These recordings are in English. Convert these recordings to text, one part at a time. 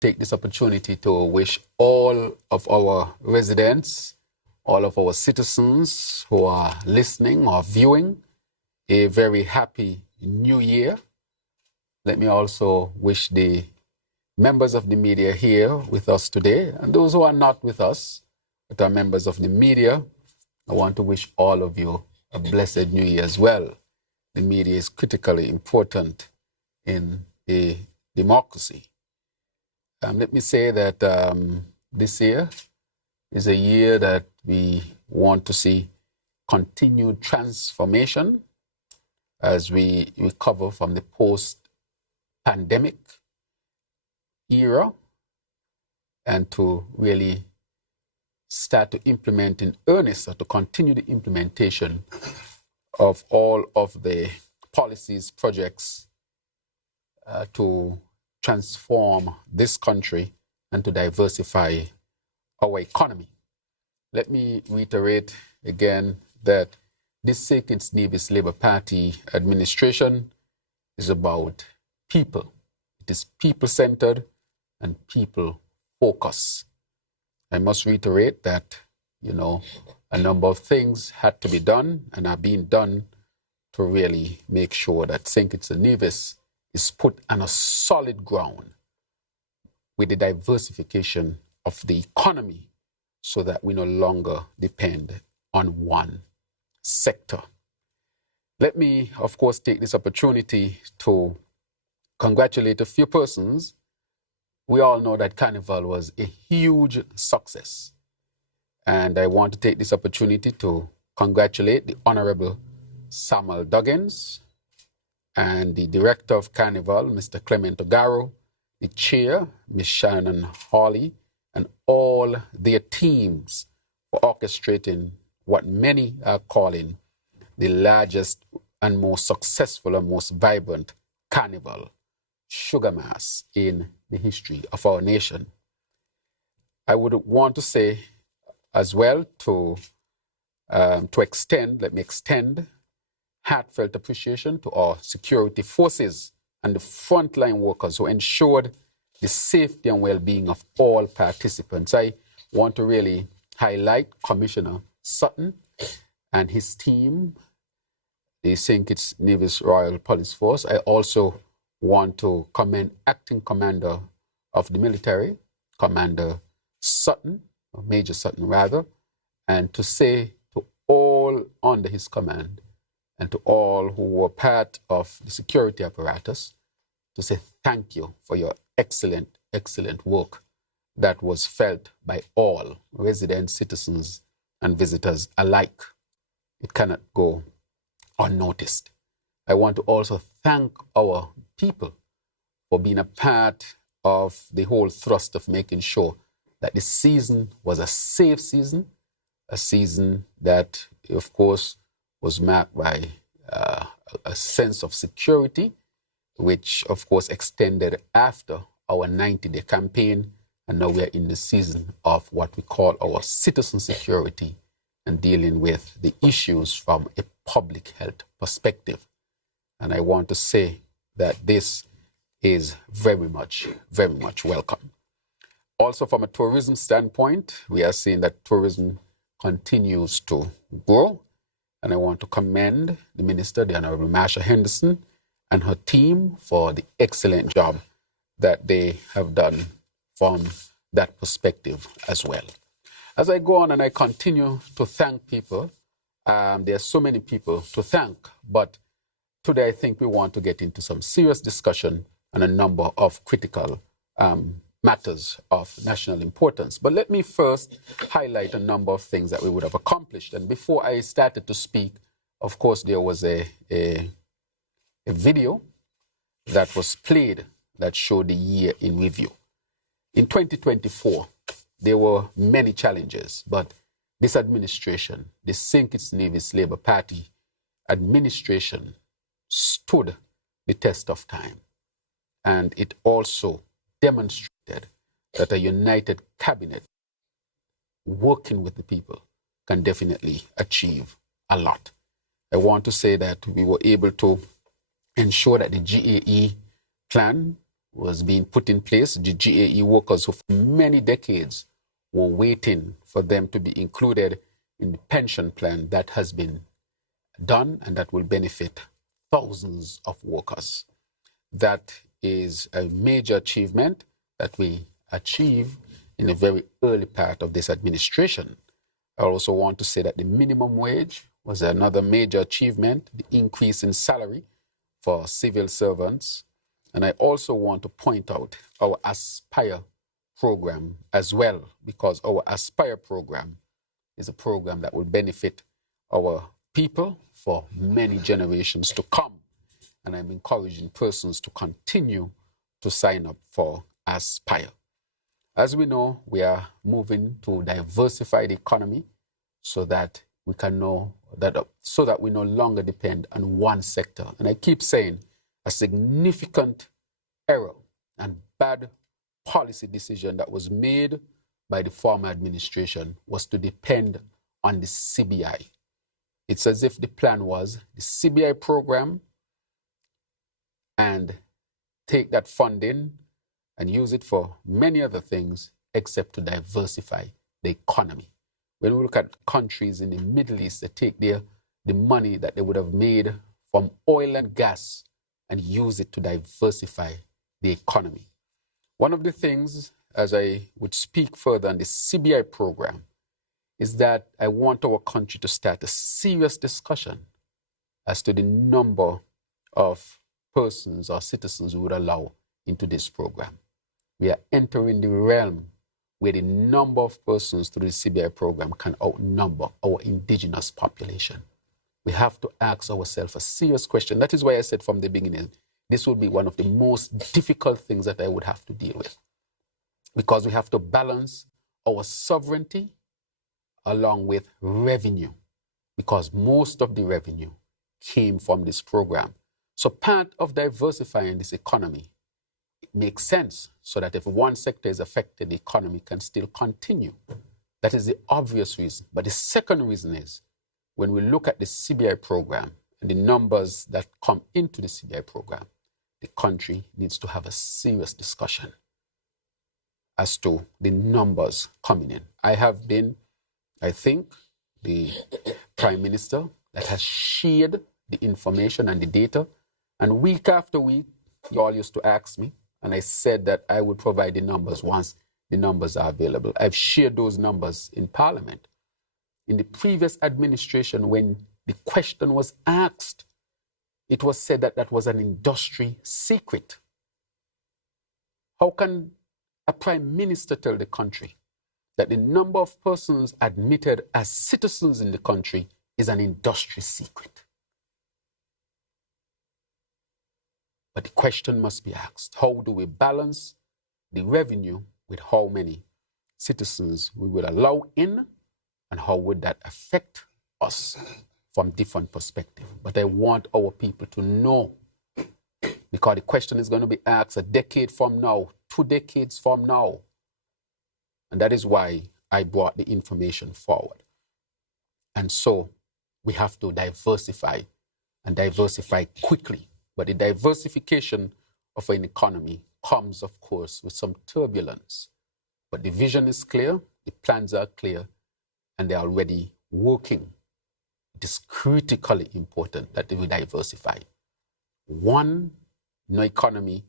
take this opportunity to wish all of our residents, all of our citizens who are listening or viewing a very happy new year. Let me also wish the members of the media here with us today, and those who are not with us, but are members of the media, I want to wish all of you a blessed new year as well. The media is critically important in a democracy. Let me say that this year is a year that we want to see continued transformation as we recover from the post-pandemic era and to really start to implement in earnest or to continue the implementation of all of the policies, projects to transform this country and to diversify our economy. Let me reiterate again that this second Nevis Labour Party administration is about people. It is people-centered and people-focused. I must reiterate that, a number of things had to be done and are being done to really make sure that St. Kitts and Nevis is put on a solid ground with the diversification of the economy so that we no longer depend on one sector. Let me, of course, take this opportunity to congratulate a few persons. We all know that Carnival was a huge success. And I want to take this opportunity to congratulate the Honorable Samuel Duggins and the Director of Carnival, Mr. Clement Ogaro, the Chair, Ms. Shannon Hawley, and all their teams for orchestrating what many are calling the largest and most successful and most vibrant carnival, sugar mass in the history of our nation. I would want to say as well to extend heartfelt appreciation to our security forces and the frontline workers who ensured the safety and well-being of all participants. I want to really highlight Commissioner Sutton and his team, the St. Kitts Nevis Royal Police Force. I also want to commend Acting Commander of the Military, Commander Sutton, or Major Sutton rather, and to say to all under his command and to all who were part of the security apparatus, to say thank you for your excellent work that was felt by all residents, citizens, and visitors alike. It cannot go unnoticed. I want to also thank our people for being a part of the whole thrust of making sure that this season was a safe season, a season that, of course, was marked by a sense of security, which, of course, extended after our 90-day campaign. And now we're in the season of what we call our citizen security and dealing with the issues from a public health perspective. And I want to say that this is very much welcome. Also, from a tourism standpoint, we are seeing that tourism continues to grow. And I want to commend the Minister, the Honorable Marsha Henderson, and her team for the excellent job that they have done from that perspective as well. As I go on and I continue to thank people, there are so many people to thank, but today I think we want to get into some serious discussion on a number of critical matters of national importance. But let me first highlight a number of things that we would have accomplished. And before I started to speak, of course, there was a video that was played that showed the year in review. In 2024, there were many challenges, but this administration, the St. Kitts Nevis Labour Party administration, stood the test of time. And it also demonstrated that a united cabinet working with the people can definitely achieve a lot. I want to say that we were able to ensure that the GAE plan was being put in place, the GAE workers who for many decades were waiting for them to be included in the pension plan that has been done and that will benefit thousands of workers. That is a major achievement that we achieve in a very early part of this administration. I also want to say that the minimum wage was another major achievement, the increase in salary for civil servants. And I also want to point out our Aspire program as well, because our Aspire program is a program that will benefit our people for many generations to come. And I'm encouraging persons to continue to sign up for Aspire. As we know, we are moving to diversify the economy so that we can know that, so that we no longer depend on one sector. And I keep saying a significant error and bad policy decision that was made by the former administration was to depend on the CBI. It's as if the plan was the CBI program and take that funding and use it for many other things except to diversify the economy. When we look at countries in the Middle East, they take the money that they would have made from oil and gas and use it to diversify the economy. One of the things, as I would speak further on the CBI program, is that I want our country to start a serious discussion as to the number of persons or citizens we would allow into this program. We are entering the realm where the number of persons through the CBI program can outnumber our indigenous population. We have to ask ourselves a serious question. That is why I said from the beginning, this will be one of the most difficult things that I would have to deal with, because we have to balance our sovereignty along with revenue, because most of the revenue came from this program. So part of diversifying this economy, it makes sense so that if one sector is affected, the economy can still continue. That is the obvious reason. But the second reason is when we look at the CBI program and the numbers that come into the CBI program, the country needs to have a serious discussion as to the numbers coming in. I have been, I think, the Prime Minister that has shared the information and the data. And week after week, you all used to ask me, and I said that I would provide the numbers once the numbers are available. I've shared those numbers in Parliament. In the previous administration, when the question was asked, it was said that that was an industry secret. How can a Prime Minister tell the country that the number of persons admitted as citizens in the country is an industry secret? But the question must be asked, how do we balance the revenue with how many citizens we will allow in, and how would that affect us from different perspectives? But I want our people to know, because the question is going to be asked a decade from now, 2 decades from now. And that is why I brought the information forward. And so we have to diversify, and diversify quickly. But the diversification of an economy comes, of course, with some turbulence. But the vision is clear, the plans are clear, and they're already working. It is critically important that we diversify. One, no economy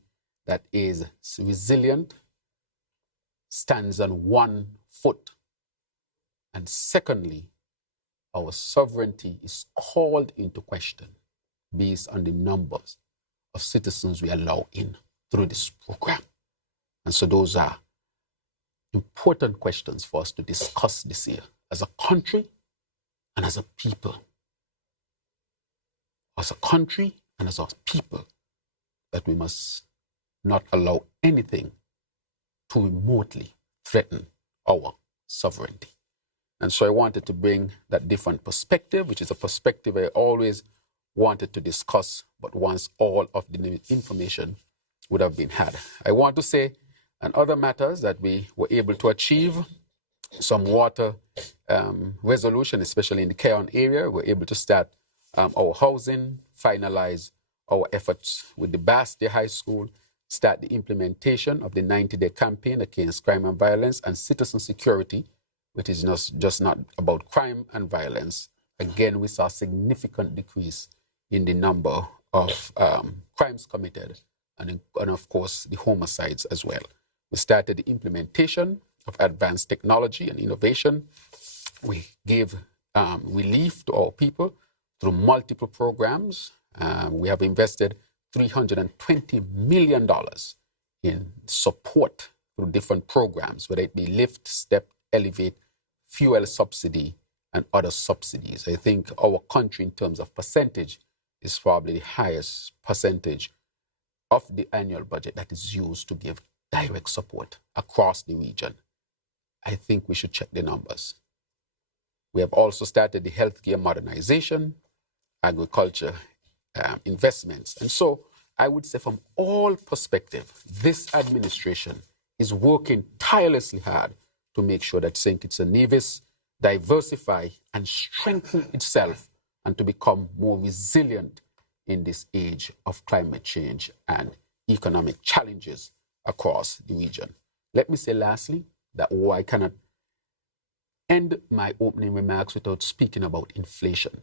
that is resilient stands on one foot. And secondly, our sovereignty is called into question based on the numbers of citizens we allow in through this program. And so those are important questions for us to discuss this year as a country and as a people. As a country and as a people, that we must not allow anything to remotely threaten our sovereignty. And so I wanted to bring that different perspective, which is a perspective I always wanted to discuss, but once all of the information would have been had. I want to say, and other matters that we were able to achieve, some water resolution, especially in the Keon area. We're able to start our housing, finalize our efforts with the Bass Day High School, start the implementation of the 90-day campaign against crime and violence and citizen security, which is just not about crime and violence. Again, we saw a significant decrease in the number of crimes committed and of course, the homicides as well. We started the implementation of advanced technology and innovation. We gave relief to our people through multiple programs. We have invested $320 million in support through different programs, whether it be Lift, Step, Elevate, fuel subsidy, and other subsidies. I think our country, in terms of percentage, is probably the highest percentage of the annual budget that is used to give direct support across the region. I think we should check the numbers. We have also started the healthcare modernization, agriculture investments. And so I would say from all perspectives, this administration is working tirelessly hard to make sure that St. Kitts and Nevis diversify and strengthen itself and to become more resilient in this age of climate change and economic challenges across the region. Let me say lastly that I cannot end my opening remarks without speaking about inflation.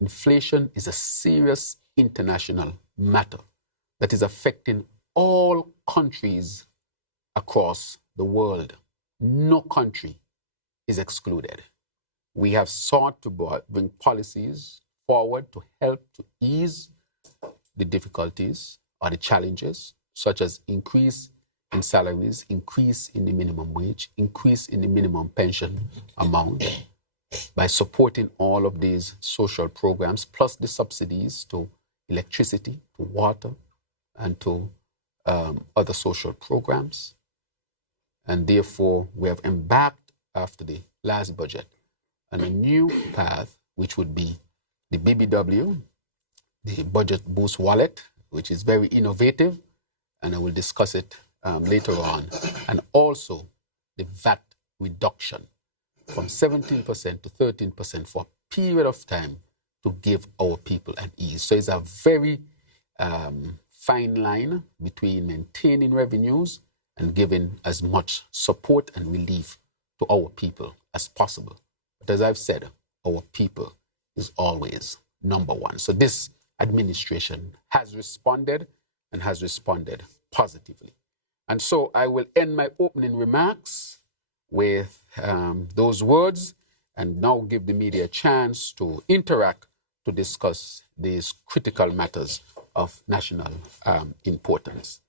Inflation is a serious international matter that is affecting all countries across the world. No country is excluded. We have sought to bring policies forward to help to ease the difficulties or the challenges, such as increase in salaries, increase in the minimum wage, increase in the minimum pension amount, by supporting all of these social programs, plus the subsidies to electricity, to water, and to other social programs. And therefore, we have embarked after the last budget on a new path, which would be the BBW, the Budget Boost Wallet, which is very innovative, and I will discuss it later on, and also the VAT reduction from 17% to 13% for a period of time to give our people an ease. So it's a very fine line between maintaining revenues and giving as much support and relief to our people as possible. But as I've said, our people is always number one. So this administration has responded and has responded positively. And so I will end my opening remarks with those words and now give the media a chance to interact to discuss these critical matters of national importance.